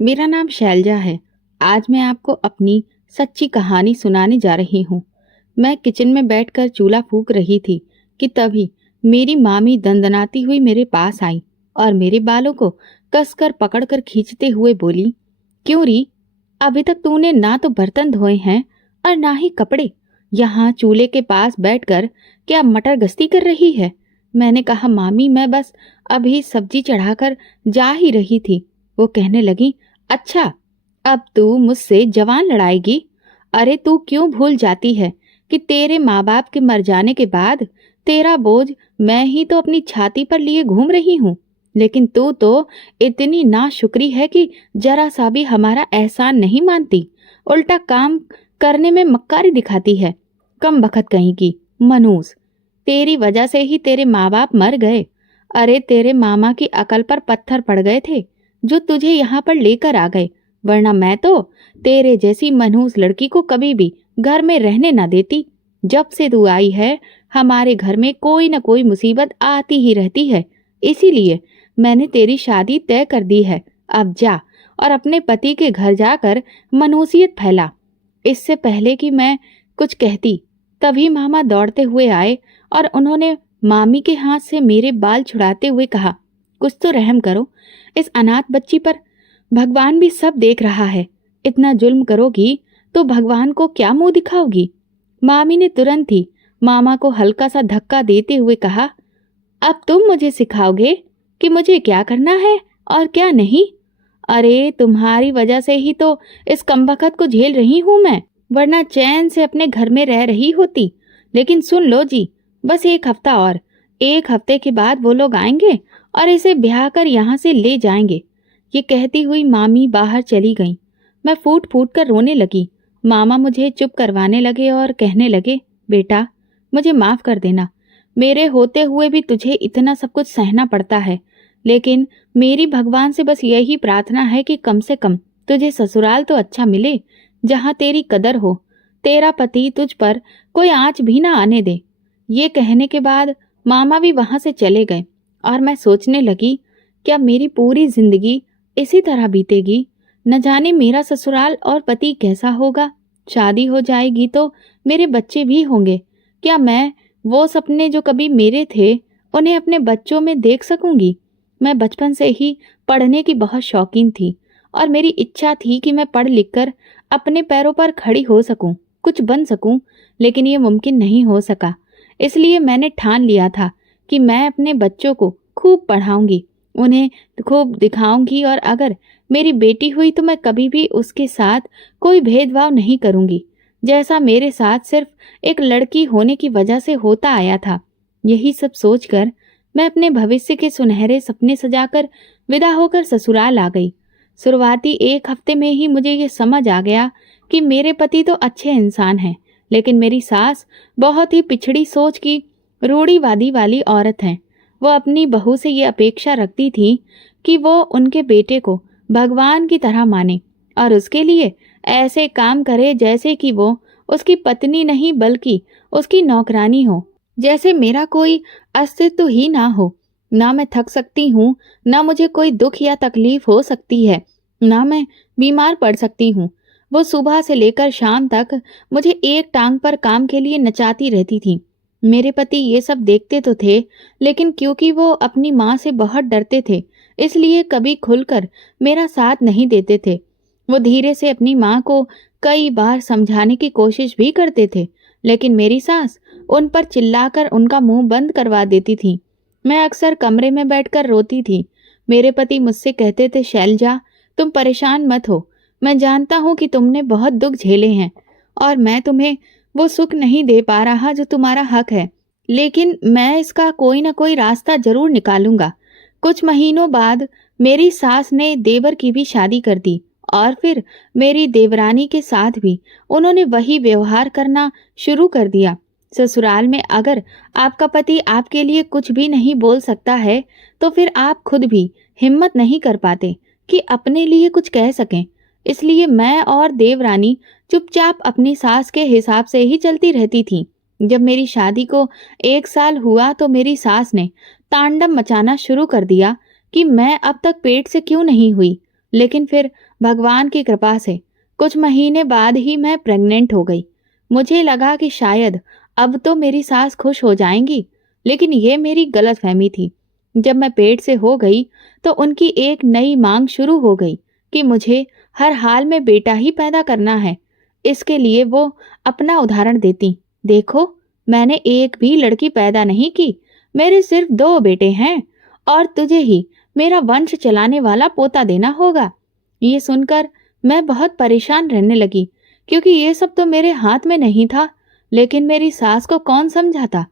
मेरा नाम शैलजा है। आज मैं आपको अपनी सच्ची कहानी सुनाने जा रही हूँ। मैं किचन में बैठकर चूल्हा फूंक रही थी कि तभी मेरी मामी दंदनाती हुई मेरे पास आई और मेरे बालों को कसकर पकड़कर खींचते हुए बोली, क्यों री, अभी तक तूने ना तो बर्तन धोए हैं और ना ही कपड़े। यहाँ चूल्हे के पास बैठकर क्या मटर गश्ती कर रही है? मैंने कहा, मामी मैं बस अभी सब्जी चढ़ाकर जा ही रही थी। वो कहने लगी, अच्छा, अब तू मुझसे जवान लड़ाएगी? अरे तू क्यों भूल जाती है कि तेरे माँ बाप के मर जाने के बाद तेरा बोझ मैं ही तो अपनी छाती पर लिए घूम रही हूँ। लेकिन तू तो इतनी नाशुक्री है कि जरा सा भी हमारा एहसान नहीं मानती, उल्टा काम करने में मक्कारी दिखाती है। कम बखत कहीं की मनूस, तेरी वजह से ही तेरे माँ बाप मर गए। अरे तेरे मामा की अकल पर पत्थर पड़ गए थे जो तुझे यहाँ पर लेकर आ गए, वरना मैं तो तेरे जैसी मनहूस लड़की को कभी भी घर में रहने ना देती। जब से तू आई है हमारे घर में कोई न कोई मुसीबत आती ही रहती है, इसीलिए मैंने तेरी शादी तय कर दी है। अब जा और अपने पति के घर जाकर मनहूसियत फैला। इससे पहले कि मैं कुछ कहती तभी मामा दौड़ते हुए आए और उन्होंने मामी के हाथ से मेरे बाल छुड़ाते हुए कहा, कुछ तो रहम करो इस अनाथ बच्ची पर। भगवान भी सब देख रहा है। इतना जुल्म करोगी तो भगवान को क्या मुंह दिखाओगी? मामी ने तुरंत ही मामा को हल्का सा धक्का देते हुए कहा, अब तुम मुझे सिखाओगे कि मुझे क्या करना है और क्या नहीं? अरे तुम्हारी वजह से ही तो इस कमबख्त को झेल रही हूं मैं, वरना चैन से अपने घर में रह रही होती। लेकिन सुन लो जी, बस एक हफ्ता और, एक हफ्ते के बाद वो लोग आएंगे और इसे ब्याह कर यहाँ से ले जाएंगे। ये कहती हुई मामी बाहर चली गईं। मैं फूट फूट कर रोने लगी। मामा मुझे चुप करवाने लगे और कहने लगे, बेटा मुझे माफ कर देना, मेरे होते हुए भी तुझे इतना सब कुछ सहना पड़ता है। लेकिन मेरी भगवान से बस यही प्रार्थना है कि कम से कम तुझे ससुराल तो अच्छा मिले, जहाँ तेरी कदर हो, तेरा पति तुझ पर कोई आंच भी ना आने दे। ये कहने के बाद मामा भी वहां से चले गए और मैं सोचने लगी, क्या मेरी पूरी जिंदगी इसी तरह बीतेगी? न जाने मेरा ससुराल और पति कैसा होगा। शादी हो जाएगी तो मेरे बच्चे भी होंगे। क्या मैं वो सपने जो कभी मेरे थे उन्हें अपने बच्चों में देख सकूंगी? मैं बचपन से ही पढ़ने की बहुत शौकीन थी और मेरी इच्छा थी कि मैं पढ़ लिख कर अपने पैरों पर खड़ी हो सकूं, कुछ बन सकूं, लेकिन ये मुमकिन नहीं हो सका। इसलिए मैंने ठान लिया था कि मैं अपने बच्चों को खूब पढ़ाऊंगी, उन्हें खूब दिखाऊंगी और अगर मेरी बेटी हुई तो मैं कभी भी उसके साथ कोई भेदभाव नहीं करूंगी, जैसा मेरे साथ सिर्फ एक लड़की होने की वजह से होता आया था। यही सब सोचकर मैं अपने भविष्य के सुनहरे सपने सजाकर विदा होकर ससुराल आ गई। शुरुआती एक हफ्ते में ही मुझे ये समझ आ गया कि मेरे पति तो अच्छे इंसान हैं, लेकिन मेरी सास बहुत ही पिछड़ी सोच की रूढ़िवादी वाली औरत है। वो अपनी बहू से ये अपेक्षा रखती थी कि वो उनके बेटे को भगवान की तरह माने और उसके लिए ऐसे काम करे जैसे कि वो उसकी पत्नी नहीं बल्कि उसकी नौकरानी हो, जैसे मेरा कोई अस्तित्व ही ना हो। ना मैं थक सकती हूँ, ना मुझे कोई दुख या तकलीफ हो सकती है, ना मैं बीमार पड़ सकती हूँ। वो सुबह से लेकर शाम तक मुझे एक टांग पर काम के लिए नचाती रहती थी। मेरे पति ये सब देखते तो थे, लेकिन क्योंकि वो अपनी माँ से बहुत डरते थे, इसलिए कभी खुलकर मेरा साथ नहीं देते थे। वो धीरे से अपनी माँ को कई बार समझाने की कोशिश भी करते थे, लेकिन मेरी सास उन पर चिल्लाकर उनका मुंह बंद करवा देती थी। मैं अक्सर कमरे में बैठकर रोती थी। मेरे पति मुझसे कहते थे, शैलजा तुम परेशान मत हो, मैं जानता हूँ कि तुमने बहुत दुख झेले हैं और मैं तुम्हें वो सुख नहीं दे पा रहा जो तुम्हारा हक है, लेकिन मैं इसका कोई ना कोई रास्ता जरूर निकालूंगा। कुछ महीनों बाद मेरी सास ने देवर की भी शादी कर दी और फिर मेरी देवरानी के साथ भी उन्होंने वही व्यवहार करना शुरू कर दिया। ससुराल में अगर आपका पति आपके लिए कुछ भी नहीं बोल सकता है तो फिर आप खुद भी हिम्मत नहीं कर पाते कि अपने लिए कुछ कह सकें। इसलिए मैं और देवरानी चुपचाप अपनी सास के हिसाब से ही चलती रहती थी। जब मेरी शादी को एक साल हुआ तो मेरी सास ने तांडव मचाना शुरू कर दिया कि मैं अब तक पेट से क्यों नहीं हुई। लेकिन फिर भगवान की कृपा से कुछ महीने बाद ही मैं प्रेग्नेंट हो गई। मुझे लगा कि शायद अब तो मेरी सास खुश हो जाएंगी, लेकिन ये मेरी गलतफहमी थी। जब मैं पेट से हो गई तो उनकी एक नई मांग शुरू हो गई कि मुझे हर हाल में बेटा ही पैदा करना है। इसके लिए वो अपना उदाहरण देती, देखो मैंने एक भी लड़की पैदा नहीं की, मेरे सिर्फ 2 बेटे हैं और तुझे ही मेरा वंश चलाने वाला पोता देना होगा। ये सुनकर मैं बहुत परेशान रहने लगी, क्योंकि ये सब तो मेरे हाथ में नहीं था। लेकिन मेरी सास को कौन समझाता।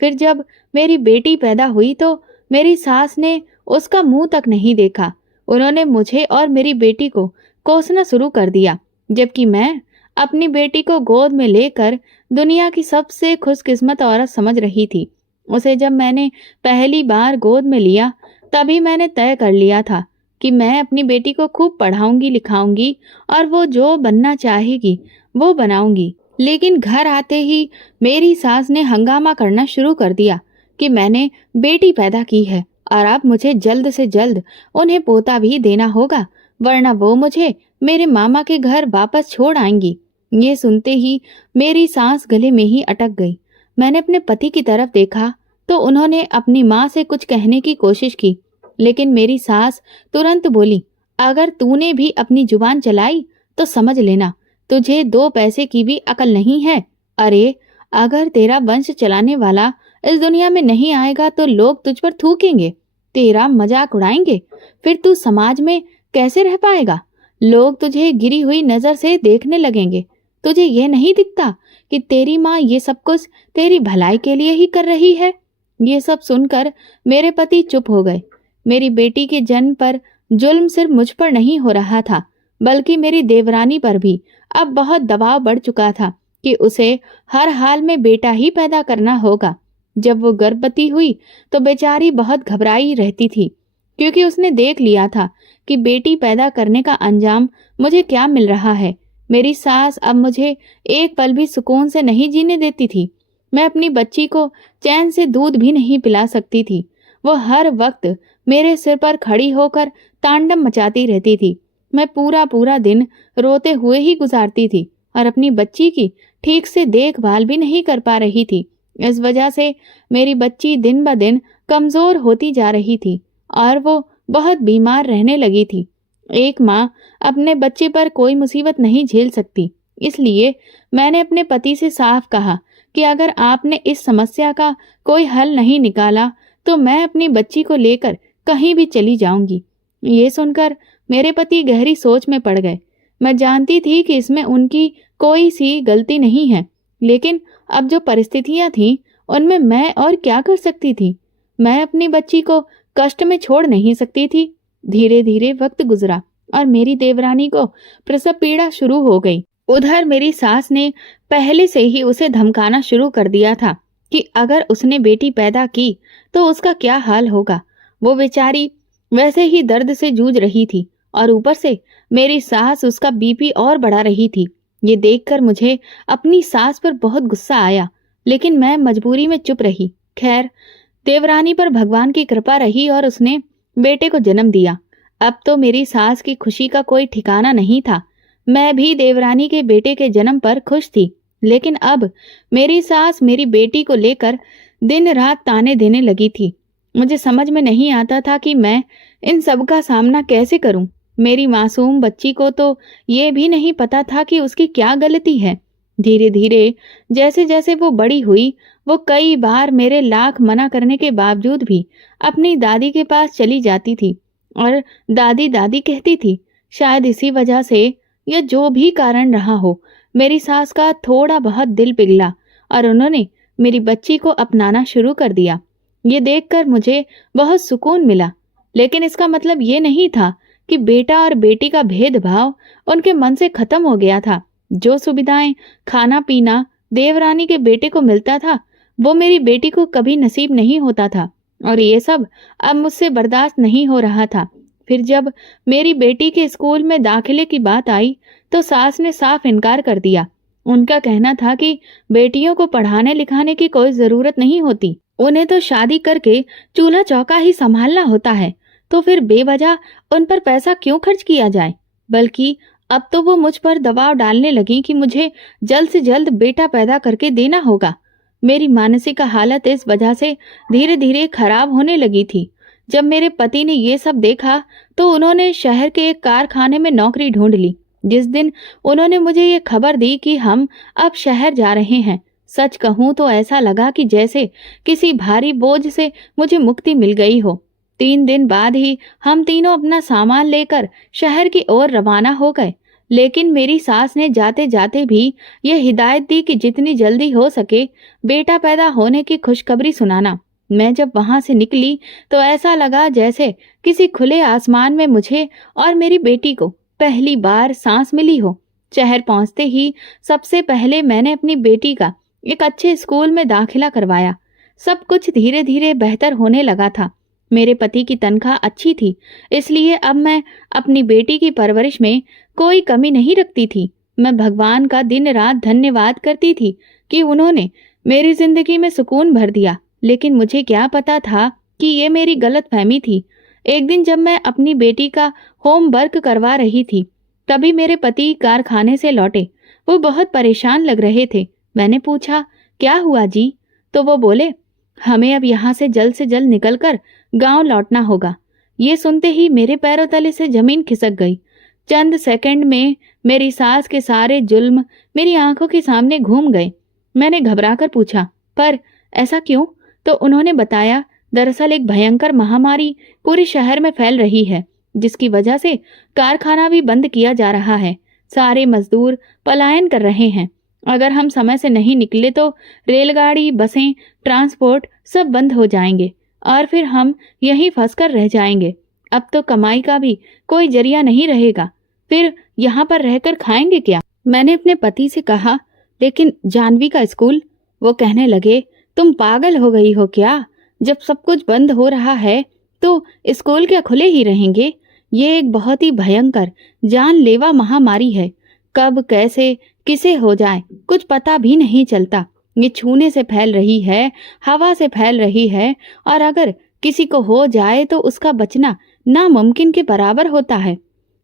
फिर जब मेरी बेटी पैदा हुई तो मेरी सास ने उसका मुंह तक नहीं देखा। उन्होंने मुझे और मेरी बेटी को कोसना शुरू कर दिया, जबकि मैं अपनी बेटी को गोद में लेकर दुनिया की सबसे खुशकिस्मत औरत समझ रही थी। उसे जब मैंने पहली बार गोद में लिया, तभी मैंने तय कर लिया था कि मैं अपनी बेटी को खूब पढ़ाऊंगी लिखाऊंगी और वो जो बनना चाहेगी वो बनाऊंगी। लेकिन घर आते ही मेरी सास ने हंगामा करना शुरू कर दिया कि मैंने बेटी पैदा की है और अब मुझे जल्द से जल्द उन्हें पोता भी देना होगा, वरना वो मुझे मेरे मामा के घर वापस छोड़ आएंगी। ये सुनते ही मेरी सांस गले में ही अटक गई। मैंने अपने पति की तरफ देखा तो उन्होंने अपनी माँ से कुछ कहने की कोशिश की, लेकिन मेरी सास तुरंत बोली, अगर तूने भी अपनी जुबान चलाई तो समझ लेना तुझे 2 पैसे की भी अकल नहीं है। अरे अगर तेरा वंश चलाने वाला इस दुनिया में नहीं आएगा तो लोग तुझ पर थूकेंगे, तेरा मजाक उड़ाएंगे, फिर तू समाज में कैसे रह पाएगा। लोग तुझे गिरी हुई नजर से देखने लगेंगे। तुझे ये नहीं दिखता कि तेरी माँ ये सब कुछ तेरी भलाई के लिए ही कर रही है। ये सब सुनकर मेरे पति चुप हो गए। मेरी बेटी के जन्म पर जुल्म सिर्फ मुझ पर नहीं हो रहा था, बल्कि मेरी देवरानी पर भी अब बहुत दबाव बढ़ चुका था कि उसे हर हाल में बेटा ही पैदा करना होगा। जब वो गर्भवती हुई तो बेचारी बहुत घबराई रहती थी, क्योंकि उसने देख लिया था कि बेटी पैदा करने का अंजाम मुझे क्या मिल रहा है। मेरी सास अब मुझे एक पल भी सुकून से नहीं जीने देती थी। मैं अपनी बच्ची को चैन से दूध भी नहीं पिला सकती थी। वो हर वक्त मेरे सिर पर खड़ी होकर तांडव मचाती रहती थी। मैं पूरा पूरा दिन रोते हुए ही गुजारती थी और अपनी बच्ची की ठीक से देखभाल भी नहीं कर पा रही थी। इस वजह से मेरी बच्ची दिन ब दिन कमजोर होती जा रही थी और वो बहुत बीमार रहने लगी थी। एक माँ अपने बच्चे पर कोई मुसीबत नहीं झेल सकती, इसलिए मैंने अपने पति से साफ कहा कि अगर आपने इस समस्या का कोई हल नहीं निकाला तो मैं अपनी बच्ची को लेकर कहीं भी चली जाऊंगी। ये सुनकर मेरे पति गहरी सोच में पड़ गए। मैं जानती थी कि इसमें उनकी कोई सी गलती नहीं है, लेकिन अब जो परिस्थितियां थीं उनमें मैं और क्या कर सकती थी। मैं अपनी बच्ची को कष्ट में छोड़ नहीं सकती थी। धीरे धीरे वक्त गुजरा और मेरी देवरानी को प्रसव पीड़ा शुरू हो गई। उधर मेरी सास ने पहले से ही उसे धमकाना शुरू कर दिया था कि अगर उसने बेटी पैदा की तो उसका क्या हाल होगा। वो बेचारी वैसे ही दर्द से जूझ रही थी और ऊपर से मेरी सास उसका बीपी और बढ़ा रही थी। ये देखकर मुझे अपनी सास पर बहुत गुस्सा आया, लेकिन मैं मजबूरी में चुप रही। खैर, देवरानी पर भगवान की कृपा रही और उसने बेटे को जन्म दिया। अब तो मेरी सास की खुशी का कोई ठिकाना नहीं था। मैं भी देवरानी के बेटे के जन्म पर खुश थी, लेकिन अब मेरी सास मेरी बेटी को लेकर दिन रात ताने देने लगी थी। मुझे समझ में नहीं आता था कि मैं इन सब का सामना कैसे करूं। मेरी मासूम बच्ची को तो ये भी नहीं पता था कि उसकी क्या गलती है। धीरे धीरे जैसे जैसे वो बड़ी हुई, वो कई बार मेरे लाख मना करने के बावजूद भी अपनी दादी के पास चली जाती थी और दादी दादी कहती थी। शायद इसी वजह से या जो भी कारण रहा हो, मेरी सास का थोड़ा बहुत दिल पिघला और उन्होंने मेरी बच्ची को अपनाना शुरू कर दिया। ये देखकर मुझे बहुत सुकून मिला, लेकिन इसका मतलब ये नहीं था कि बेटा और बेटी का भेदभाव उनके मन से खत्म हो गया था। जो सुविधाएं, खाना पीना देवरानी के बेटे को मिलता था, वो मेरी बेटी को कभी नसीब नहीं होता था और ये सब अब मुझसे बर्दाश्त नहीं हो रहा था। फिर जब मेरी बेटी के स्कूल में दाखिले की बात आई तो सास ने साफ इनकार कर दिया। उनका कहना था कि बेटियों को पढ़ाने लिखाने की कोई जरूरत नहीं होती, उन्हें तो शादी करके चूल्हा चौका ही संभालना होता है। तो फिर बेवजह उन पर पैसा क्यों खर्च किया जाए। बल्कि अब तो वो मुझ पर दबाव डालने लगी कि मुझे जल्द से जल्द बेटा पैदा करके देना होगा। मेरी मानसिक हालत इस वजह से धीरे धीरे खराब होने लगी थी। जब मेरे पति ने ये सब देखा तो उन्होंने शहर के एक कारखाने में नौकरी ढूंढ ली। जिस दिन उन्होंने मुझे ये खबर दी कि हम अब शहर जा रहे हैं, सच कहूं तो ऐसा लगा कि जैसे किसी भारी बोझ से मुझे मुक्ति मिल गई हो। 3 दिन बाद ही हम तीनों अपना सामान लेकर शहर की ओर रवाना हो गए। लेकिन मेरी सास ने जाते जाते भी यह हिदायत दी कि जितनी जल्दी हो सके बेटा पैदा होने की खुशखबरी सुनाना। मैं जब वहां से निकली तो ऐसा लगा जैसे किसी खुले आसमान में मुझे और मेरी बेटी को पहली बार सांस मिली हो। शहर पहुंचते ही सबसे पहले मैंने अपनी बेटी का एक अच्छे स्कूल में दाखिला करवाया। सब कुछ धीरे धीरे बेहतर होने लगा था। मेरे पति की तनख्वाह अच्छी थी, इसलिए अब मैं अपनी बेटी की परवरिश में कोई कमी नहीं रखती थी। मैं भगवान का दिन रात धन्यवाद करती थी कि उन्होंने मेरी जिंदगी में सुकून भर दिया। लेकिन मुझे क्या पता था कि ये मेरी गलतफहमी थी। एक दिन जब मैं अपनी बेटी का होमवर्क करवा रही थी, तभी मेरे पति कारखाने से लौटे। वो बहुत परेशान लग रहे थे। मैंने पूछा, क्या हुआ जी? तो वो बोले, हमें अब यहाँ से जल्द निकलकर गांव लौटना होगा। ये सुनते ही मेरे पैरों तले से जमीन खिसक गई। चंद सेकंड में मेरी सास के सारे जुल्म मेरी आंखों के सामने घूम गए। मैंने घबराकर पूछा, पर ऐसा क्यों? तो उन्होंने बताया, दरअसल एक भयंकर महामारी पूरे शहर में फैल रही है, जिसकी वजह से कारखाना भी बंद किया जा रहा है। सारे मजदूर पलायन कर रहे हैं। अगर हम समय से नहीं निकले तो रेलगाड़ी, बसें, ट्रांसपोर्ट सब बंद हो जाएंगे और फिर हम यहीं फंसकर रह जाएंगे। अब तो कमाई का भी कोई जरिया नहीं रहेगा। फिर यहाँ पर रहकर खाएंगे क्या? मैंने अपने पति से कहा, लेकिन जानवी का स्कूल? वो कहने लगे, तुम पागल हो गई हो क्या? जब सब कुछ बंद हो रहा है तो स्कूल क्या खुले ही रहेंगे? ये एक बहुत ही भयंकर जानलेवा महामारी है। कब कैसे किसे हो जाए कुछ पता भी नहीं चलता। ये छूने से फैल रही है, हवा से फैल रही है, और अगर किसी को हो जाए तो उसका बचना नामुमकिन के बराबर होता है।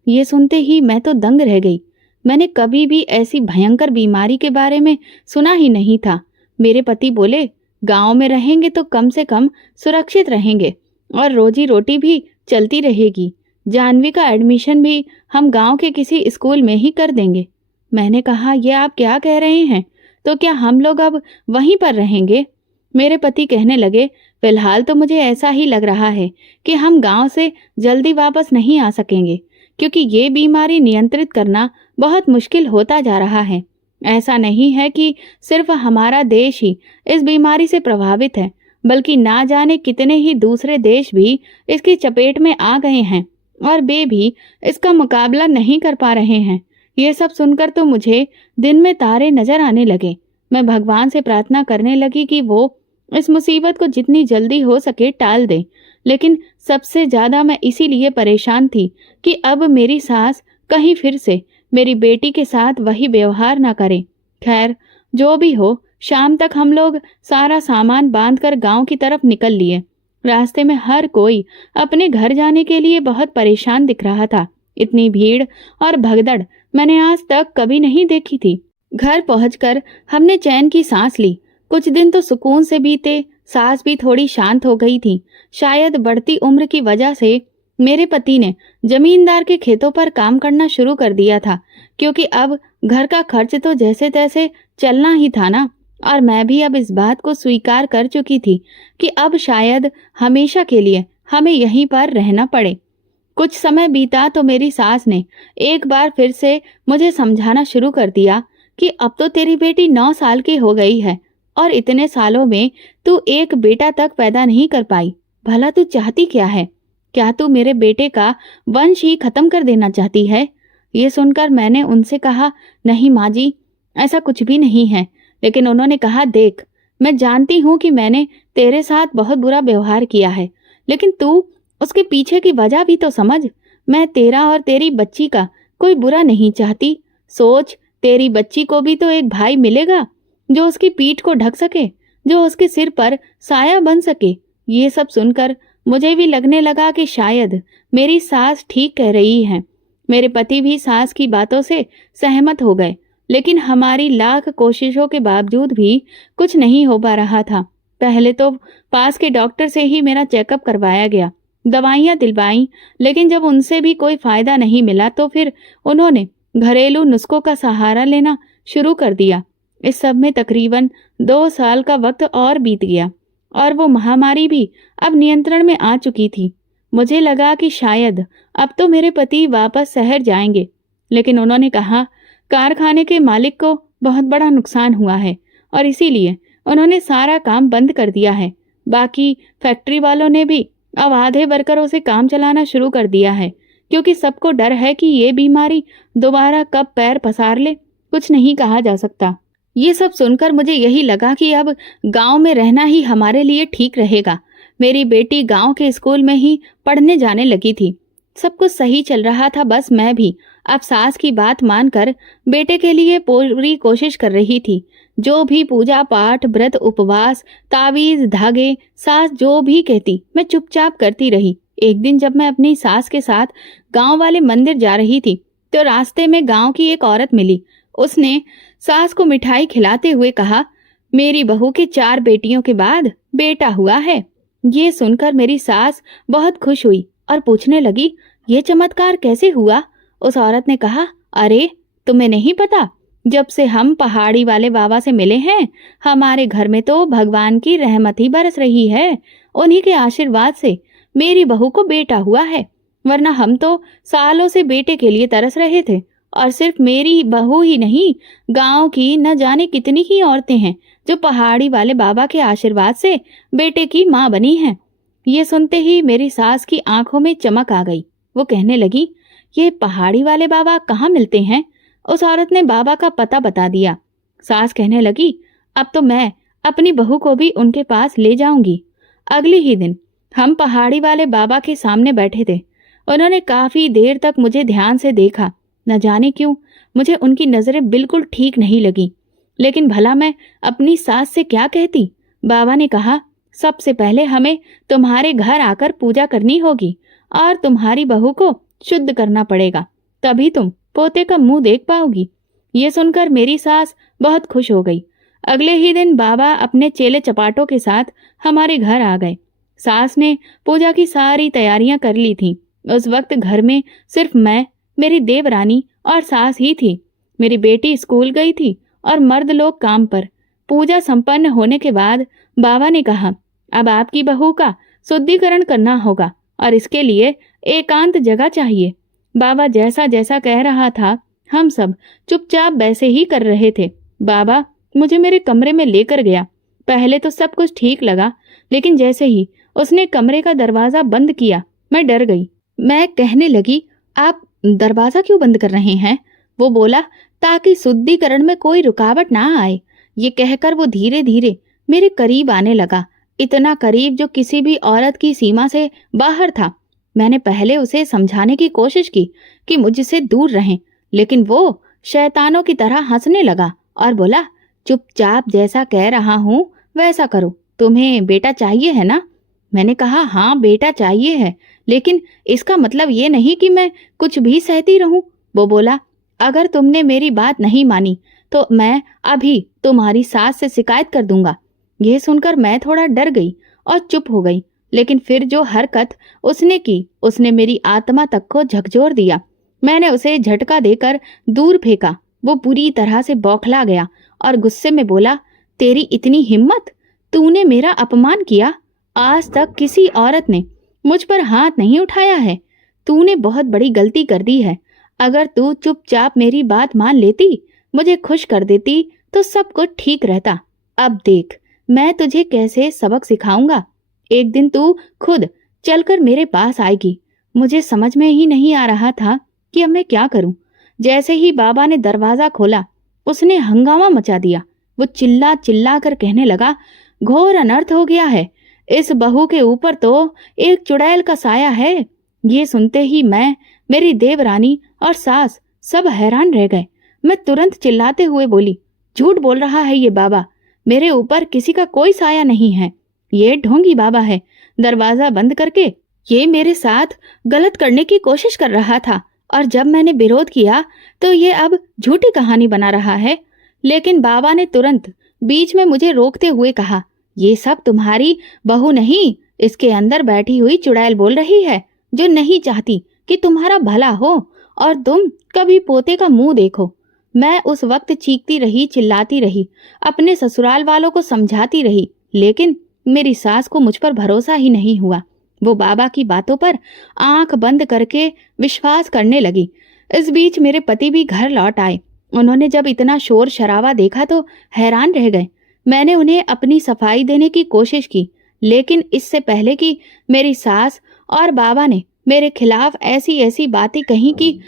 ये सुनते ही मैं तो दंग रह गई। मैंने कभी भी ऐसी भयंकर बीमारी के बारे में सुना ही नहीं था। मेरे पति बोले, गांव में रहेंगे तो कम से कम सुरक्षित रहेंगे और रोजी रोटी भी चलती रहेगी। जानवी का एडमिशन भी हम गांव के किसी स्कूल में ही कर देंगे। मैंने कहा, ये आप क्या कह रहे हैं? तो क्या हम लोग अब वहीं पर रहेंगे? मेरे पति कहने लगे, फिलहाल तो मुझे ऐसा ही लग रहा है कि हम गांव से जल्दी वापस नहीं आ सकेंगे, क्योंकि ये बीमारी नियंत्रित करना बहुत मुश्किल होता जा रहा है। ऐसा नहीं है कि सिर्फ हमारा देश ही इस बीमारी से प्रभावित है, बल्कि ना जाने कितने ही दूसरे देश भी इसकी चपेट में आ गए हैं और वे भी इसका मुकाबला नहीं कर पा रहे हैं। ये सब सुनकर तो मुझे दिन में तारे नजर आने लगे। मैं भगवान से प्रार्थना करने लगी कि वो इस मुसीबत को जितनी जल्दी हो सके टाल दे। लेकिन सबसे ज्यादा मैं इसीलिए परेशान थी कि अब मेरी सास कहीं फिर से मेरी बेटी के साथ वही व्यवहार ना करे। खैर, जो भी हो, शाम तक हम लोग सारा सामान बांधकर गांव की तरफ निकल लिए। रास्ते में हर कोई अपने घर जाने के लिए बहुत परेशान दिख रहा था। इतनी भीड़ और भगदड़ मैंने आज तक कभी नहीं देखी थी। घर पहुंचकर हमने चैन की सांस ली। कुछ दिन तो सुकून से बीते, सास भी थोड़ी शांत हो गई थी। शायद बढ़ती उम्र की वजह से मेरे पति ने जमींदार के खेतों पर काम करना शुरू कर दिया था, क्योंकि अब घर का खर्च तो जैसे तैसे चलना ही था ना। और मैं भी अब इस बात को स्वीकार कर चुकी थी कि अब शायद हमेशा के लिए हमें यहीं पर रहना पड़े। कुछ समय बीता तो मेरी सास ने एक बार फिर से मुझे समझाना शुरू कर दिया कि अब तो तेरी बेटी 9 साल की हो गई है और इतने सालों में तू एक बेटा तक पैदा नहीं कर पाई। भला तू चाहती क्या है? क्या तू मेरे बेटे का वंश ही खत्म कर देना चाहती है? ये सुनकर मैंने उनसे कहा, नहीं माँ जी, ऐसा कुछ भी नहीं है। लेकिन उन्होंने कहा, देख, मैं जानती हूँ कि मैंने तेरे साथ बहुत बुरा व्यवहार किया है, लेकिन तू उसके पीछे की वजह भी तो समझ। मैं तेरा और तेरी बच्ची का कोई बुरा नहीं चाहती। सोच, तेरी बच्ची को भी तो एक भाई मिलेगा जो उसकी पीठ को ढक सके, जो उसके सिर पर साया बन सके। ये सब सुनकर मुझे भी लगने लगा कि शायद मेरी सास ठीक कह रही है। मेरे पति भी सास की बातों से सहमत हो गए, लेकिन हमारी लाख कोशिशों के बावजूद भी कुछ नहीं हो पा रहा था। पहले तो पास के डॉक्टर से ही मेरा चेकअप करवाया गया, दवाइयां दिलवाई, लेकिन जब उनसे भी कोई फायदा नहीं मिला तो फिर उन्होंने घरेलू नुस्खों का सहारा लेना शुरू कर दिया। इस सब में तकरीबन 2 साल का वक्त और बीत गया और वो महामारी भी अब नियंत्रण में आ चुकी थी। मुझे लगा कि शायद अब तो मेरे पति वापस शहर जाएंगे, लेकिन उन्होंने कहा कारखाने के मालिक को बहुत बड़ा नुकसान हुआ है और इसीलिए उन्होंने सारा काम बंद कर दिया है। बाकी फैक्ट्री वालों ने भी अब आधे वर्करों से काम चलाना शुरू कर दिया है, क्योंकि सबको डर है कि ये बीमारी दोबारा कब पैर पसार ले, कुछ नहीं कहा जा सकता। ये सब सुनकर मुझे यही लगा कि अब गांव में रहना ही हमारे लिए ठीक रहेगा। मेरी बेटी गांव के स्कूल में ही पढ़ने जाने लगी थी। सब कुछ सही चल रहा था, बस मैं भी अब सास की बात मानकर बेटे के लिए पूरी कोशिश कर रही थी। जो भी पूजा पाठ, व्रत, उपवास, तावीज, धागे, सास जो भी कहती मैं चुपचाप करती रही। एक दिन जब मैं अपनी सास के साथ गांव वाले मंदिर जा रही थी तो रास्ते में गांव की एक औरत मिली। उसने सास को मिठाई खिलाते हुए कहा, मेरी बहू के 4 बेटियों के बाद बेटा हुआ है। ये सुनकर मेरी सास बहुत खुश हुई और पूछने लगी, ये चमत्कार कैसे हुआ? उस औरत ने कहा, अरे तुम्हें नहीं पता, जब से हम पहाड़ी वाले बाबा से मिले हैं हमारे घर में तो भगवान की रहमत ही बरस रही है। उन्हीं के आशीर्वाद से मेरी बहू को बेटा हुआ है, वरना हम तो सालों से बेटे के लिए तरस रहे थे। और सिर्फ मेरी बहू ही नहीं, गांव की न जाने कितनी ही औरतें हैं जो पहाड़ी वाले बाबा के आशीर्वाद से बेटे की माँ बनी हैं। ये सुनते ही मेरी सास की आंखों में चमक आ गई। वो कहने लगी, ये पहाड़ी वाले बाबा कहाँ मिलते हैं? उस औरत ने बाबा का पता बता दिया। सास कहने लगी, अब तो मैं अपनी बहू को भी उनके पास ले जाऊंगी। अगले ही दिन हम पहाड़ी वाले बाबा के सामने बैठे थे। उन्होंने काफी देर तक मुझे ध्यान से देखा। न जाने क्यों मुझे उनकी नजरें बिल्कुल ठीक नहीं लगी, लेकिन भला मैं अपनी सास से क्या कहती? बाबा ने कहा, सबसे पहले हमें तुम्हारे घर आकर पूजा करनी होगी और तुम्हारी बहू को शुद्ध करना पड़ेगा, तभी तुम पोते का मुंह देख पाओगी। ये सुनकर मेरी सास बहुत खुश हो गई। अगले ही दिन बाबा अपने चेले चपाटों के साथ हमारे घर आ गए। सास ने पूजा की सारी तैयारियां कर ली थी। उस वक्त घर में सिर्फ मैं, मेरी देवरानी और सास ही थी। मेरी बेटी स्कूल गई थी और मर्द लोग काम पर। पूजा संपन्न होने के बाद बाबा ने कहा, अब आपकी बहू का शुद्धिकरण करना होगा और इसके लिए एकांत जगह चाहिए। बाबा जैसा जैसा कह रहा था हम सब चुपचाप वैसे ही कर रहे थे। बाबा मुझे मेरे कमरे में लेकर गया। पहले तो सब कुछ ठीक लगा, लेकिन जैसे ही उसने कमरे का दरवाजा बंद किया मैं डर गई। मैं कहने लगी, आप दरवाजा क्यों बंद कर रहे हैं? वो बोला, ताकि शुद्धिकरण में कोई रुकावट ना आए। ये कहकर वो धीरे धीरे मेरे करीब आने लगा, इतना करीब जो किसी भी औरत की सीमा से बाहर था। मैंने पहले उसे समझाने की कोशिश की कि मुझसे दूर रहें, लेकिन वो शैतानों की तरह हंसने लगा और बोला, चुपचाप जैसा कह रहा हूँ वैसा करो। तुम्हें बेटा चाहिए है ना? मैंने कहा, हाँ बेटा चाहिए है, लेकिन इसका मतलब ये नहीं कि मैं कुछ भी सहती रहूं। वो बोला, अगर तुमने मेरी बात नहीं मानी तो मैं अभी तुम्हारी सास से शिकायत कर दूंगा। यह सुनकर मैं थोड़ा डर गई और चुप हो गई, लेकिन फिर जो हरकत उसने की उसने मेरी आत्मा तक को झकझोर दिया। मैंने उसे झटका देकर दूर फेंका। वो पूरी तरह से बौखला गया और गुस्से में बोला, तेरी इतनी हिम्मत, तूने मेरा अपमान किया। आज तक किसी औरत ने मुझ पर हाथ नहीं उठाया है। तूने बहुत बड़ी गलती कर दी है। अगर तू चुपचाप मेरी बात मान लेती, मुझे खुश कर देती तो सब कुछ ठीक रहता। अब देख मैं तुझे कैसे सबक सिखाऊंगा। एक दिन तू खुद चलकर मेरे पास आएगी। मुझे समझ में ही नहीं आ रहा था कि अब मैं क्या करूं। जैसे ही बाबा ने दरवाजा खोला उसने हंगामा मचा दिया। वो चिल्ला चिल्ला कर कहने लगा, घोर अनर्थ हो गया है। इस बहू के ऊपर तो एक चुड़ैल का साया है। ये सुनते ही मैं, मेरी देवरानी और सास सब हैरान रह गए। मैं तुरंत चिल्लाते हुए बोली, झूठ बोल रहा है ये बाबा, मेरे ऊपर किसी का कोई साया नहीं है। ये ढोंगी बाबा है। दरवाजा बंद करके। ये मेरे साथ गलत करने की कोशिश कर रहा था और जब मैंने विरोध किया तो ये अब झूठी कहानी बना रहा है। लेकिन बाबा ने तुरंत बीच में मुझे रोकते हुए कहा, ये सब तुम्हारी बहू नहीं, इसके अंदर बैठी हुई चुड़ैल बोल रही है, जो नहीं चाहती कि तुम्हारा भला हो और तुम कभी पोते का मुंह देखो। मैं उस वक्त चीखती रही, चिल्लाती रही, अपने ससुराल वालों को समझाती रही, लेकिन मेरी सास को मुझ पर भरोसा ही नहीं हुआ। वो बाबा की बातों पर आंख बंद करके विश्वास करने लगी। इस बीच मेरे पति भी घर लौट आए। उन्होंने जब इतना शोर शराबा देखा तो हैरान रह गए। मैंने उन्हें अपनी सफाई देने की कोशिश की, लेकिन इससे पहले कि मेरी सास और बाबा ने मेरे खिलाफ ऐसी ऐसी बातें कहीं कि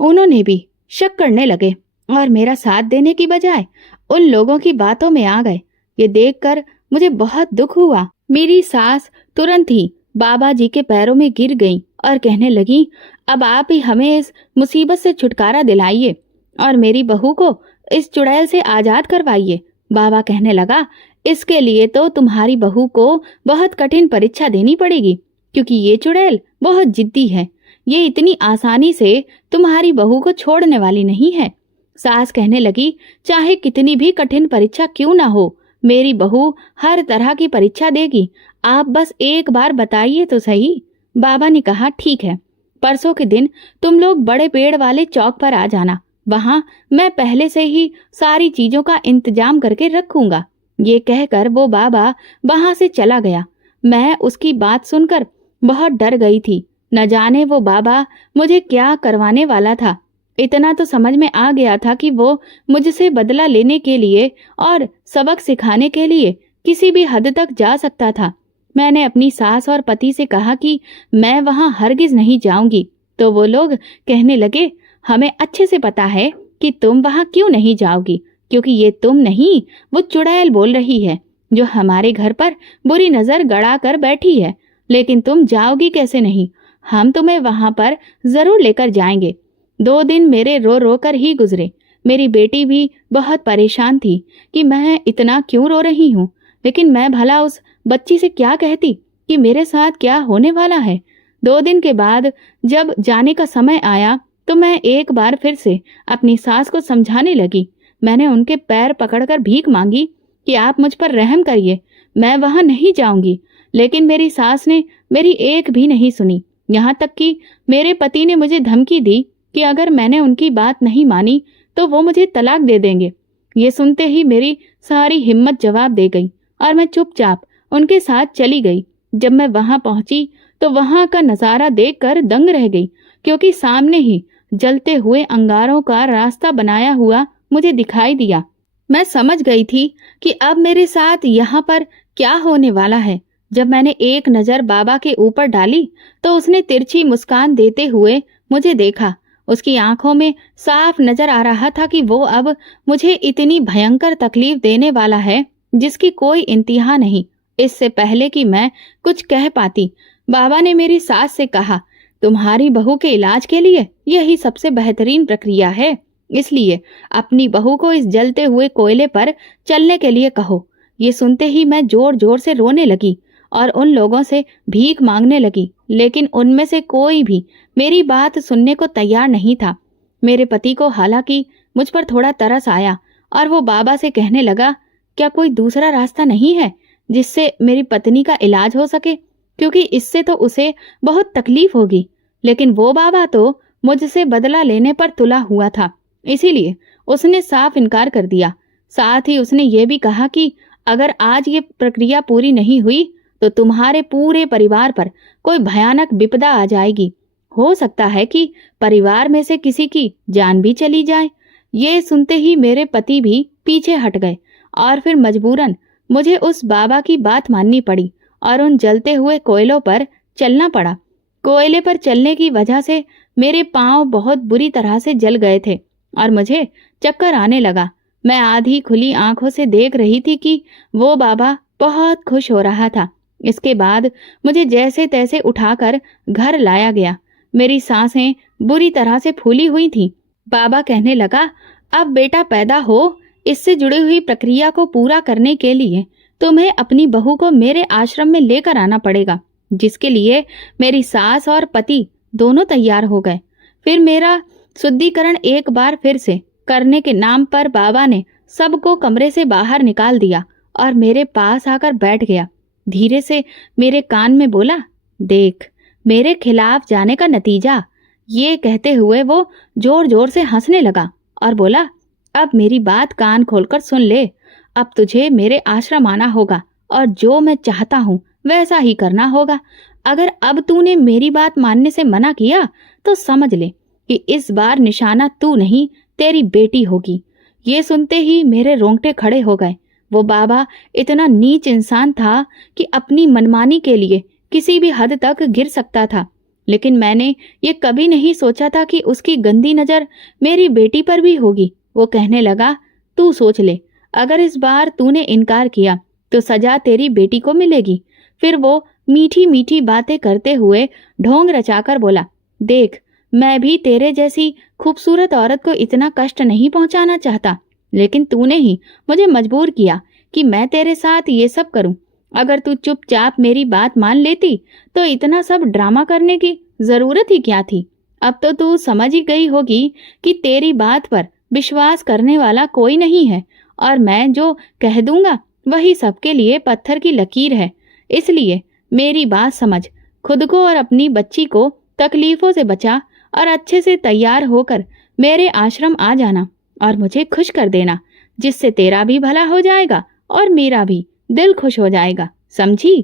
उन्होंने भी शक करने लगे और मेरा साथ देने की बजाय उन लोगों की बातों में आ गए। ये देखकर मुझे बहुत दुख हुआ। मेरी सास तुरंत ही बाबा जी के पैरों में गिर गई और कहने लगी, अब आप ही हमें इस मुसीबत से छुटकारा दिलाइए और मेरी बहू को इस चुड़ैल से आजाद करवाइए। बाबा कहने लगा, इसके लिए तो तुम्हारी बहू को बहुत कठिन परीक्षा देनी पड़ेगी, क्योंकि ये चुड़ैल बहुत जिद्दी है। ये इतनी आसानी से तुम्हारी बहू को छोड़ने वाली नहीं है। सास कहने लगी, चाहे कितनी भी कठिन परीक्षा क्यों ना हो, मेरी बहू हर तरह की परीक्षा देगी। आप बस एक बार बताइए तो सही। बाबा ने कहा, ठीक है, परसों के दिन तुम लोग बड़े पेड़ वाले चौक पर आ जाना। वहां मैं पहले से ही सारी चीजों का इंतजाम करके रखूंगा। ये कहकर वो बाबा वहां से चला गया। मैं उसकी बात सुनकर बहुत डर गई थी। न जाने वो बाबा मुझे क्या करवाने वाला था। इतना तो समझ में आ गया था कि वो मुझसे बदला लेने के लिए और सबक सिखाने के लिए किसी भी हद तक जा सकता था। मैंने अपनी सास और पति से कहा कि मैं वहां हरगिज नहीं जाऊंगी, तो वो लोग कहने लगे, हमें अच्छे से पता है कि तुम वहां क्यों नहीं जाओगी, क्योंकि ये तुम नहीं, वो चुड़ैल बोल रही है, जो हमारे घर पर बुरी नजर गड़ा कर बैठी है। लेकिन तुम जाओगी कैसे नहीं, हम तुम्हें वहां पर जरूर लेकर जाएंगे। 2 दिन मेरे रो रो कर ही गुजरे। मेरी बेटी भी बहुत परेशान थी कि मैं इतना क्यों रो रही हूँ, लेकिन मैं भला उस बच्ची से क्या कहती कि मेरे साथ क्या होने वाला है। 2 दिन के बाद जब जाने का समय आया तो मैं एक बार फिर से अपनी सास को समझाने लगी। मैंने उनके पैर पकड़कर भीख मांगी कि आप मुझ पर रहम करिए, मैं वहां नहीं जाऊंगी। लेकिन मेरी सास ने मेरी एक भी नहीं सुनी। यहाँ तक कि मेरे पति ने मुझे धमकी दी कि अगर मैंने उनकी बात नहीं मानी तो वो मुझे तलाक दे देंगे। ये सुनते ही मेरी सारी हिम्मत जवाब दे गई और मैं चुपचाप उनके साथ चली गई। जब मैं वहां पहुंची तो वहां का नजारा देखकर दंग रह गई, क्योंकि सामने ही जलते हुए अंगारों का रास्ता बनाया हुआ मुझे दिखाई दिया। मैं समझ गई थी कि अब मेरे साथ यहाँ पर क्या होने वाला है। जब मैंने एक नजर बाबा के ऊपर डाली तो उसने तिरछी मुस्कान देते हुए मुझे देखा। उसकी आंखों में साफ नजर आ रहा था कि वो अब मुझे इतनी भयंकर तकलीफ देने वाला है जिसकी कोई इंतहा नहीं। इससे पहले कि मैं कुछ कह पाती, बाबा ने मेरी सास से कहा, तुम्हारी बहू के इलाज के लिए यही सबसे बेहतरीन प्रक्रिया है, इसलिए अपनी बहू को इस जलते हुए कोयले पर चलने के लिए कहो। ये सुनते ही मैं जोर जोर से रोने लगी और उन लोगों से भीख मांगने लगी, लेकिन उनमें से कोई भी मेरी बात सुनने को तैयार नहीं था। मेरे पति को हालांकि मुझ पर थोड़ा तरस आया और वो बाबा से कहने लगा, क्या कोई दूसरा रास्ता नहीं है जिससे मेरी पत्नी का इलाज हो सके, क्योंकि इससे तो उसे बहुत तकलीफ होगी। लेकिन वो बाबा तो मुझसे बदला लेने पर तुला हुआ था, इसीलिए उसने साफ इनकार कर दिया। साथ ही उसने ये भी कहा कि अगर आज ये प्रक्रिया पूरी नहीं हुई तो तुम्हारे पूरे परिवार पर कोई भयानक विपदा आ जाएगी। हो सकता है कि परिवार में से किसी की जान भी चली जाए। ये सुनते ही मेरे पति भी पीछे हट गए और फिर मजबूरन मुझे उस बाबा की बात माननी पड़ी और उन जलते हुए कोयलों पर चलना पड़ा। कोयले पर चलने की वजह से मेरे पांव बहुत बुरी तरह से जल गए थे और मुझे चक्कर आने लगा। मैं आधी खुली आंखों से देख रही थी कि वो बाबा बहुत खुश हो रहा था। इसके बाद मुझे जैसे तैसे उठाकर घर लाया गया। मेरी सांसें बुरी तरह से फूली हुई थीं। बाबा कहने लगा, अब बेटा पैदा हो, इससे जुड़ी हुई प्रक्रिया को पूरा करने के लिए तुम्हें अपनी बहू को मेरे आश्रम में लेकर आना पड़ेगा। जिसके लिए मेरी सास और पति दोनों तैयार हो गए। फिर मेरा शुद्धिकरण एक बार फिर से करने के नाम पर बाबा ने सबको कमरे से बाहर निकाल दिया और मेरे पास आकर बैठ गया। धीरे से मेरे कान में बोला, देख मेरे खिलाफ जाने का नतीजा। ये कहते हुए वो जोर जोर से हंसने लगा और बोला, अब मेरी बात कान खोलकर सुन ले। अब तुझे मेरे आश्रम आना होगा और जो मैं चाहता हूँ वैसा ही करना होगा। अगर अब तूने मेरी बात मानने से मना किया तो समझ ले कि इस बार निशाना तू नहीं तेरी बेटी होगी। ये सुनते ही मेरे रोंगटे खड़े हो गए। वो बाबा इतना नीच इंसान था कि अपनी मनमानी के लिए किसी भी हद तक गिर सकता था, लेकिन मैंने ये कभी नहीं सोचा था कि उसकी गंदी नजर मेरी बेटी पर भी होगी। वो कहने लगा, तू सोच ले, अगर इस बार तूने इनकार किया तो सजा तेरी बेटी को मिलेगी। फिर वो मीठी मीठी बातें करते हुए ढोंग रचाकर बोला, देख मैं भी तेरे जैसी खूबसूरत औरत को इतना कष्ट नहीं पहुंचाना चाहता, लेकिन तूने ही मुझे मजबूर किया कि मैं तेरे साथ ये सब करूं। अगर तू चुपचाप मेरी बात मान लेती तो इतना सब ड्रामा करने की जरूरत ही क्या थी। अब तो तू समझ ही गई होगी कि तेरी बात पर विश्वास करने वाला कोई नहीं है और मैं जो कह दूंगा वही सबके लिए पत्थर की लकीर है। इसलिए मेरी बात समझ, खुद को और अपनी बच्ची को तकलीफों से बचा और अच्छे से तैयार होकर मेरे आश्रम आ जाना और मुझे खुश कर देना, जिससे तेरा भी भला हो जाएगा और मेरा भी दिल खुश हो जाएगा, समझी।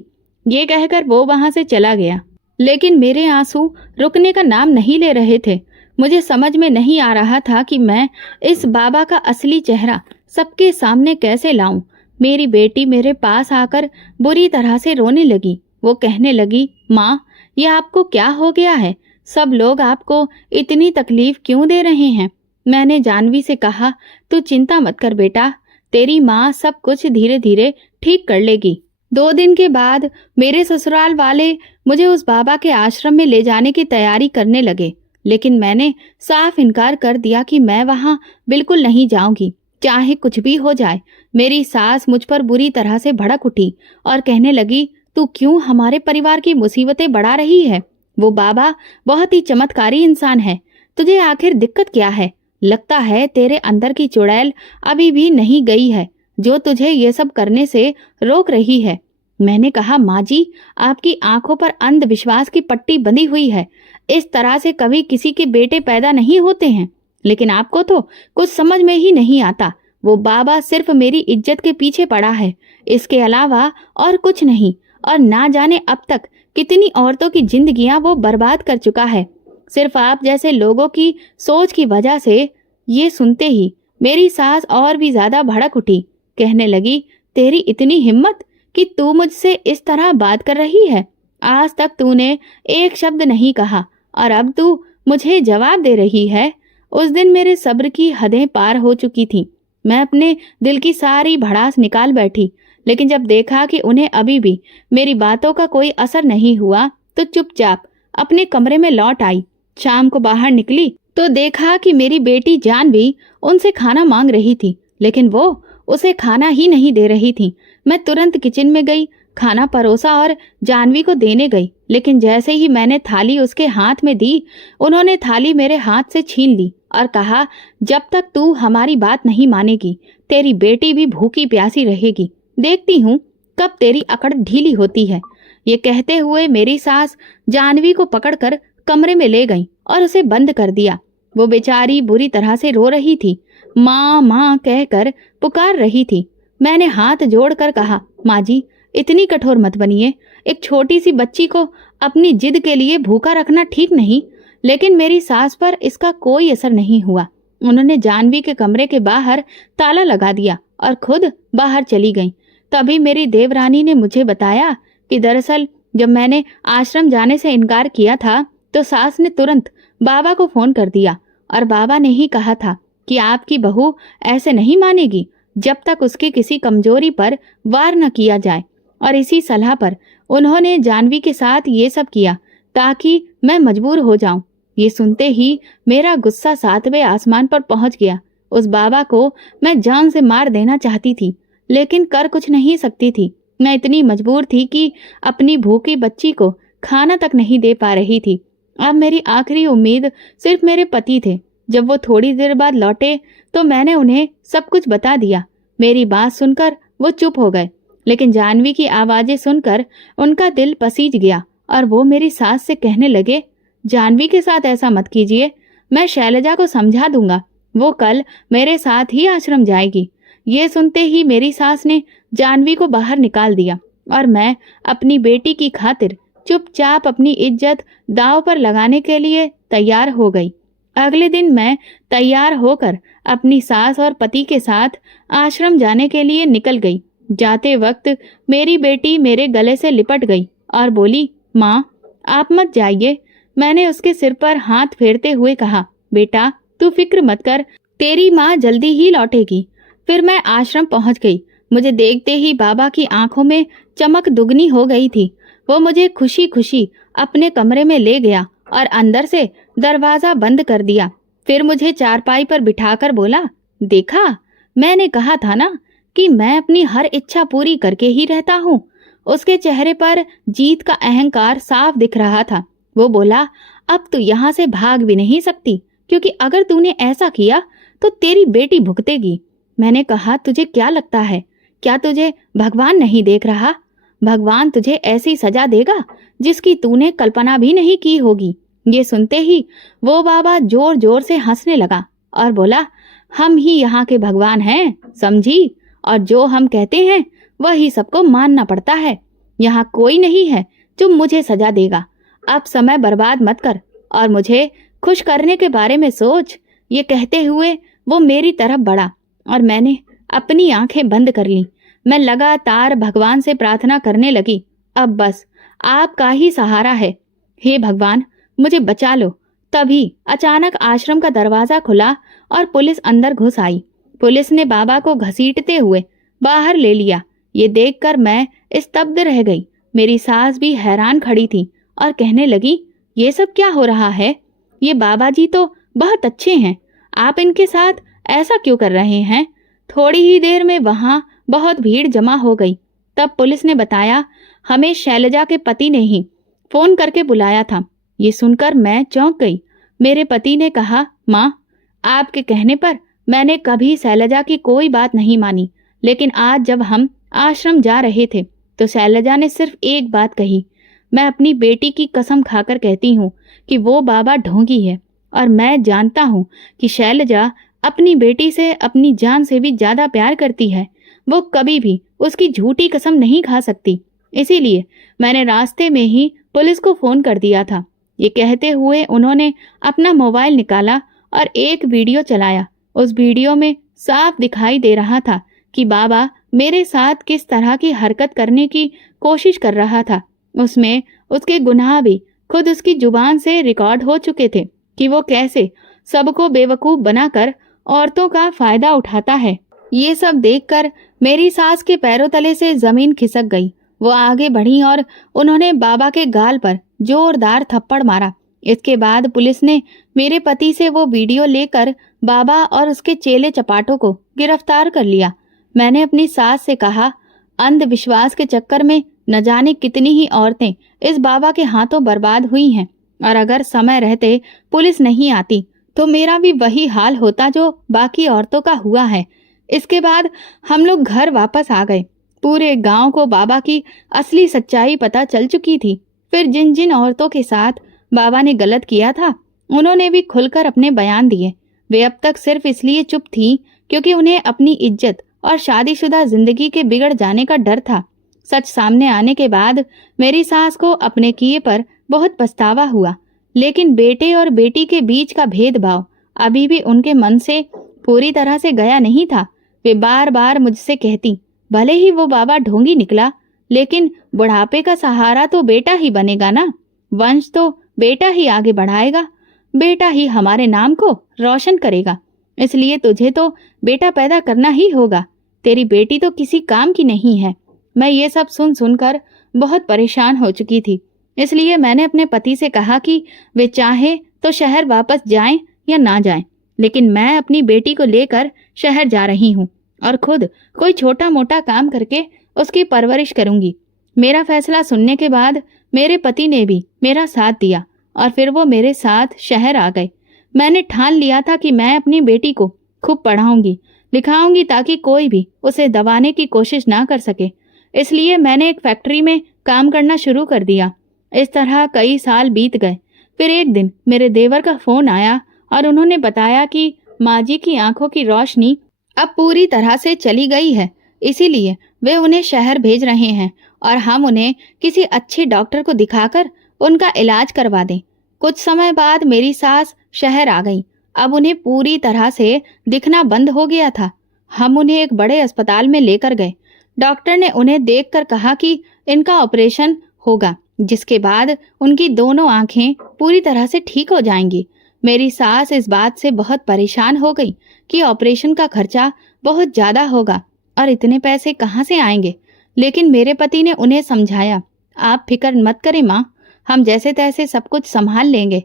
ये कहकर वो वहां से चला गया, लेकिन मेरे आंसू रुकने का नाम नहीं ले रहे थे। मुझे समझ में नहीं आ रहा था कि मैं इस बाबा का असली चेहरा सबके सामने कैसे लाऊं। मेरी बेटी मेरे पास आकर बुरी तरह से रोने लगी। वो कहने लगी, माँ ये आपको क्या हो गया है? सब लोग आपको इतनी तकलीफ क्यों दे रहे हैं? मैंने जानवी से कहा, तू चिंता मत कर बेटा, तेरी माँ सब कुछ धीरे धीरे ठीक कर लेगी। 2 दिन के बाद मेरे ससुराल वाले मुझे उस बाबा के आश्रम में ले जाने की तैयारी करने लगे, लेकिन मैंने साफ इनकार कर दिया कि मैं वहां बिल्कुल नहीं जाऊंगी, चाहे कुछ भी हो जाए। मेरी सास मुझ पर बुरी तरह से भड़क उठी और कहने लगी, तू क्यों हमारे परिवार की मुसीबतें बढ़ा रही है? वो बाबा बहुत ही चमत्कारी इंसान है, तुझे आखिर दिक्कत क्या है? लगता है तेरे अंदर की चुड़ैल अभी भी नहीं गई है जो तुझे ये सब करने से रोक रही है। मैंने कहा, माँ जी आपकी आंखों पर अंधविश्वास की पट्टी बंधी हुई है। इस तरह से कभी किसी के बेटे पैदा नहीं होते हैं, लेकिन आपको तो कुछ समझ में ही नहीं आता। वो बाबा सिर्फ मेरी इज्जत के पीछे पड़ा है, इसके अलावा और कुछ नहीं। और ना जाने अब तक कितनी औरतों की जिंदगियां वो बर्बाद कर चुका है, सिर्फ आप जैसे लोगों की सोच की वजह से। ये सुनते ही मेरी सास और भी ज्यादा भड़क उठी, कहने लगी, तेरी इतनी हिम्मत कि तू मुझसे इस तरह बात कर रही है? आज तक तूने एक शब्द नहीं कहा और अब तू मुझे जवाब दे रही है। उस दिन मेरे सब्र की हदें पार हो चुकी थीं। मैं अपने दिल की सारी भड़ास निकाल बैठी, लेकिन जब देखा कि उन्हें अभी भी मेरी बातों का कोई असर नहीं हुआ तो चुपचाप अपने कमरे में लौट आई। शाम को बाहर निकली तो देखा कि मेरी बेटी जानवी उनसे खाना मांग रही थी, लेकिन वो उसे खाना ही नहीं दे रही थी। मैं तुरंत किचन में गई, खाना परोसा और जानवी को देने गई, लेकिन जैसे ही मैंने थाली उसके हाथ में दी, उन्होंने थाली मेरे हाथ से छीन ली और कहा, जब तक तू हमारी बात नहीं मानेगी तेरी बेटी भी भूखी प्यासी रहेगी। देखती हूँ कब तेरी अकड़ ढीली होती है। ये कहते हुए मेरी सास जानवी को पकड़कर कमरे में ले गई और उसे बंद कर दिया। वो बेचारी बुरी तरह से रो रही थी, माँ माँ कहकर पुकार रही थी। मैंने हाथ जोड़कर कहा, माँ जी इतनी कठोर मत बनिए, एक छोटी सी बच्ची को अपनी जिद के लिए भूखा रखना ठीक नहीं। लेकिन मेरी सास पर इसका कोई असर नहीं हुआ। उन्होंने जानवी के कमरे के बाहर ताला लगा दिया और खुद बाहर चली गईं। तभी मेरी देवरानी ने मुझे बताया कि दरअसल जब मैंने आश्रम जाने से इनकार किया था तो सास ने तुरंत बाबा को फोन कर दिया और बाबा ने ही कहा था कि आपकी बहू ऐसे नहीं मानेगी जब तक उसकी किसी कमजोरी पर वार न किया जाए। और इसी सलाह पर उन्होंने जानवी के साथ ये सब किया ताकि मैं मजबूर हो जाऊं। ये सुनते ही मेरा गुस्सा 7वें आसमान पर पहुंच गया। उस बाबा को मैं जान से मार देना चाहती थी, लेकिन कर कुछ नहीं सकती थी। मैं इतनी मजबूर थी कि अपनी भूखी बच्ची को खाना तक नहीं दे पा रही थी। अब मेरी आखिरी उम्मीद सिर्फ मेरे पति थे। जब वो थोड़ी देर बाद लौटे तो मैंने उन्हें सब कुछ बता दिया। मेरी बात सुनकर वो चुप हो गए, लेकिन जानवी की आवाजें सुनकर उनका दिल पसीज गया और वो मेरी सास से कहने लगे, जानवी के साथ ऐसा मत कीजिए, मैं शैलजा को समझा दूंगा, वो कल मेरे साथ ही आश्रम जाएगी। ये सुनते ही मेरी सास ने जानवी को बाहर निकाल दिया और मैं अपनी बेटी की खातिर चुपचाप अपनी इज्जत दांव पर लगाने के लिए तैयार हो गई। अगले दिन मैं तैयार होकर अपनी सास और पति के साथ आश्रम जाने के लिए निकल गई। जाते वक्त मेरी बेटी मेरे गले से लिपट गई और बोली, माँ आप मत जाइए। मैंने उसके सिर पर हाथ फेरते हुए कहा, बेटा तू फिक्र मत कर, तेरी माँ जल्दी ही लौटेगी। फिर मैं आश्रम पहुंच गई। मुझे देखते ही बाबा की आंखों में चमक दुगनी हो गई थी। वो मुझे खुशी खुशी अपने कमरे में ले गया और अंदर से दरवाजा बंद कर दिया। फिर मुझे चारपाई पर बिठाकर बोला, देखा, मैंने कहा था ना कि मैं अपनी हर इच्छा पूरी करके ही रहता हूँ। उसके चेहरे पर जीत का अहंकार साफ दिख रहा था। वो बोला, अब तू यहाँ से भाग भी नहीं सकती, क्योंकि अगर तूने ऐसा किया तो तेरी बेटी भुगतेगी। मैंने कहा, तुझे क्या लगता है, क्या तुझे भगवान नहीं देख रहा? भगवान तुझे ऐसी सजा देगा जिसकी तूने कल्पना भी नहीं की होगी। ये सुनते ही वो बाबा जोर जोर से हंसने लगा और बोला, हम ही यहाँ के भगवान हैं, समझी, और जो हम कहते हैं वही सबको मानना पड़ता है। यहाँ कोई नहीं है जो मुझे सजा देगा। अब समय बर्बाद मत कर और मुझे खुश करने के बारे में सोच। ये कहते हुए वो मेरी तरफ बढ़ा और मैंने अपनी आंखें बंद कर ली। मैं लगातार भगवान से प्रार्थना करने लगी, अब बस आपका ही सहारा है, हे भगवान मुझे बचा लो। तभी अचानक आश्रम का दरवाजा खुला और पुलिस अंदर घुस आई। पुलिस ने बाबा को घसीटते हुए बाहर ले लिया। ये देखकर मैं स्तब्ध रह गई। मेरी सास भी हैरान खड़ी थी और कहने लगी, ये सब क्या हो रहा है? ये बाबा जी तो बहुत अच्छे हैं, आप इनके साथ ऐसा क्यों कर रहे हैं? थोड़ी ही देर में वहां बहुत भीड़ जमा हो गई। तब पुलिस ने बताया, हमें शैलजा के पति ने ही फोन करके बुलाया था। ये सुनकर मैं चौंक गई। मेरे पति ने कहा, माँ आपके कहने पर मैंने कभी शैलजा की कोई बात नहीं मानी, लेकिन आज जब हम आश्रम जा रहे थे तो शैलजा ने सिर्फ एक बात कही। मैं अपनी बेटी की कसम खाकर कहती हूँ कि वो बाबा ढोंगी है और मैं जानता हूँ कि शैलजा अपनी बेटी से अपनी जान से भी ज्यादा प्यार करती है। वो कभी भी उसकी झूठी कसम नहीं खा सकती। इसीलिए मैंने रास्ते में ही पुलिस को फोन कर दिया था। ये कहते हुए उन्होंने अपना मोबाइल निकाला और एक वीडियो चलाया। उस वीडियो में साफ दिखाई दे रहा था कि बाबा मेरे साथ किस तरह की हरकत करने की कोशिश कर रहा था। उसमें उसके गुनाह भी खुद उसकी जुबान से रिकॉर्ड हो चुके थे कि वो कैसे सबको बेवकूफ बनाकर औरतों का फायदा उठाता है। ये सब देखकर मेरी सास के पैरों तले से जमीन खिसक गई। वो आगे बढ़ी और उन्होंने बाबा के गाल पर जोरदार थप्पड़ मारा। इसके बाद पुलिस ने मेरे पति से वो वीडियो लेकर बाबा और उसके चेले चपाटों को गिरफ्तार कर लिया। मैंने अपनी सास से कहा, अंधविश्वास के चक्कर में न जाने कितनी ही औरतें इस बाबा के हाथों बर्बाद हुई हैं, और अगर समय रहते पुलिस नहीं आती तो मेरा भी वही हाल होता जो बाकी औरतों का हुआ है। इसके बाद हम लोग घर वापस आ गए। पूरे गांव को बाबा की असली सच्चाई पता चल चुकी थी। फिर जिन जिन औरतों के साथ बाबा ने गलत किया था उन्होंने भी खुलकर अपने बयान दिए। वे अब तक सिर्फ इसलिए चुप थी क्योंकि उन्हें अपनी इज्जत और शादीशुदा जिंदगी के बिगड़ जाने का डर था। सच सामने आने के बाद मेरी सास को अपने किए पर बहुत पछतावा हुआ, लेकिन बेटे और बेटी के बीच का भेदभाव अभी भी उनके मन से पूरी तरह से गया नहीं था। वे बार बार मुझसे कहती, भले ही वो बाबा ढोंगी निकला, लेकिन बुढ़ापे का सहारा तो बेटा ही बनेगा ना, वंश तो बेटा ही आगे बढ़ाएगा, बेटा ही हमारे नाम को रोशन करेगा। इसलिए तुझे तो बेटा पैदा करना ही होगा, तेरी बेटी तो किसी काम की नहीं है। मैं ये सब सुन सुनकर बहुत परेशान हो चुकी थी। इसलिए मैंने अपने पति से कहा कि वे चाहे तो शहर वापस जाएं या ना जाएं, लेकिन मैं अपनी बेटी को लेकर शहर जा रही हूँ। और खुद कोई छोटा मोटा काम करके उसकी परवरिश करूंगी। मेरा फैसला सुनने के बाद मेरे पति ने भी मेरा साथ दिया और फिर वो मेरे साथ शहर आ गए। मैंने ठान लिया था कि मैं अपनी बेटी को खूब पढ़ाऊंगी, लिखाऊंगी ताकि कोई भी उसे दबाने की कोशिश ना कर सके। इसलिए मैंने एक फैक्ट्री में काम करना शुरू कर दिया। इस तरह कई साल बीत गए। फिर एक दिन मेरे देवर का फोन आया और उन्होंने बताया कि माँ जी की आंखों की रोशनी अब पूरी तरह से चली गई है, इसीलिए वे उन्हें शहर भेज रहे हैं और हम उन्हें किसी अच्छे डॉक्टर को दिखाकर उनका इलाज करवा दें। कुछ समय बाद मेरी सास शहर आ गई। अब उन्हें पूरी तरह से दिखना बंद हो गया था। हम उन्हें एक बड़े अस्पताल में लेकर गए। डॉक्टर ने उन्हें देखकर कहा कि इनका ऑपरेशन होगा, जिसके बाद उनकी दोनों आंखें पूरी तरह से ठीक हो जाएंगी। मेरी सास इस बात से बहुत परेशान हो गई कि ऑपरेशन का खर्चा बहुत ज्यादा होगा और इतने पैसे कहाँ से आएंगे। लेकिन मेरे पति ने उन्हें समझाया, आप फिक्र मत करें माँ, हम जैसे तैसे सब कुछ संभाल लेंगे।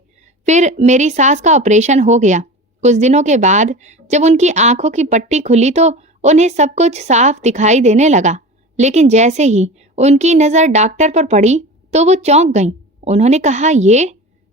फिर मेरी सास का ऑपरेशन हो गया। कुछ दिनों के बाद जब उनकी आंखों की पट्टी खुली तो उन्हें सब कुछ साफ दिखाई देने लगा। लेकिन जैसे ही उनकी नजर डॉक्टर पर पड़ी तो वो चौंक गईं। उन्होंने कहा, ये?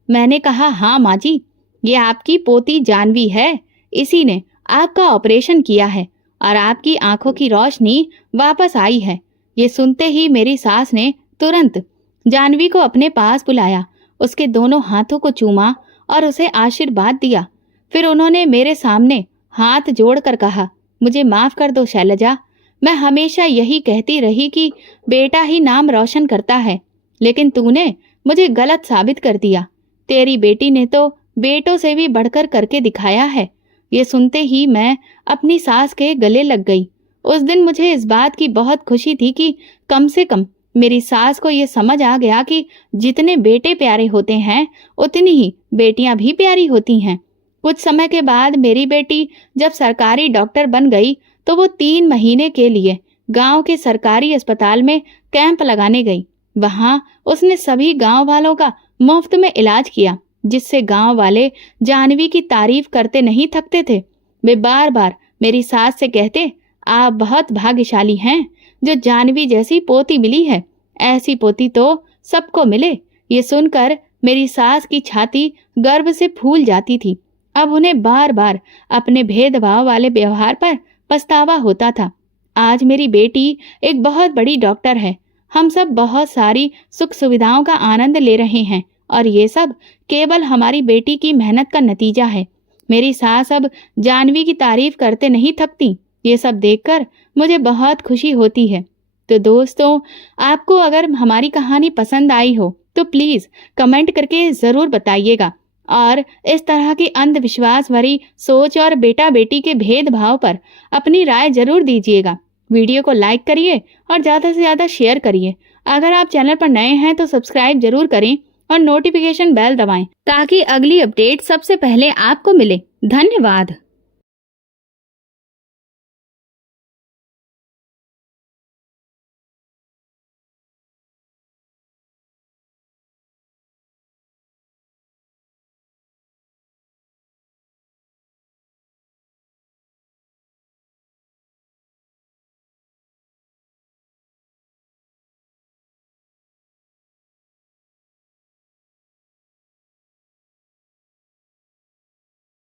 मैंने कहा, हाँ माँ जी, ये आपकी पोती जानवी है। इसी ने आपका ऑपरेशन किया है और आपकी आंखों की रोशनी वापस आई है। ये सुनते ही मेरी सास ने तुरंत जानवी को अपने पास बुलाया, उसके दोनों हाथों को चूमा और उसे आशीर्वाद दिया। फिर उन्होंने मेरे सामने हाथ जोड़कर कहा, मुझे माफ कर दो शैलजा, मैं हमेशा यही कहती रही कि बेटा ही नाम रोशन करता है, लेकिन तूने मुझे गलत साबित कर दिया। तेरी बेटी ने तो बेटों से भी बढ़कर करके दिखाया है। ये सुनते ही मैं अपनी सास के गले लग गई। उस दिन मुझे इस बात की बहुत खुशी थी कि कम से कम मेरी सास को ये समझ आ गया कि जितने बेटे प्यारे होते हैं उतनी ही बेटियां भी प्यारी होती हैं। कुछ समय के बाद मेरी बेटी जब सरकारी डॉक्टर बन गई तो वो 3 महीने के लिए गांव के सरकारी अस्पताल में कैंप लगाने गई। वहां उसने सभी गांव वालों का मुफ्त में इलाज किया, जिससे गांव वाले जानवी की तारीफ करते नहीं थकते थे। वे बार बार मेरी सास से कहते, आप बहुत भाग्यशाली हैं जो जानवी जैसी पोती मिली है। ऐसी पोती तो सबको मिले। ये सुनकर मेरी सास की छाती गर्व से फूल जाती थी। अब उन्हें बार बार अपने भेदभाव वाले व्यवहार पर पछतावा होता था। आज मेरी बेटी एक बहुत बड़ी डॉक्टर है। हम सब बहुत सारी सुख सुविधाओं का आनंद ले रहे हैं और ये सब केवल हमारी बेटी की मेहनत का नतीजा है। मेरी सास अब जानवी की तारीफ करते नहीं थकती। ये सब देखकर मुझे बहुत खुशी होती है। तो दोस्तों, आपको अगर हमारी कहानी पसंद आई हो तो प्लीज कमेंट करके जरूर बताइएगा और इस तरह की अंधविश्वास भरी सोच और बेटा बेटी के भेदभाव पर अपनी राय जरूर दीजिएगा। वीडियो को लाइक करिए और ज़्यादा से ज़्यादा शेयर करिए। अगर आप चैनल पर नए हैं तो सब्सक्राइब जरूर करें और नोटिफिकेशन बेल दबाएं ताकि अगली अपडेट सबसे पहले आपको मिले। धन्यवाद।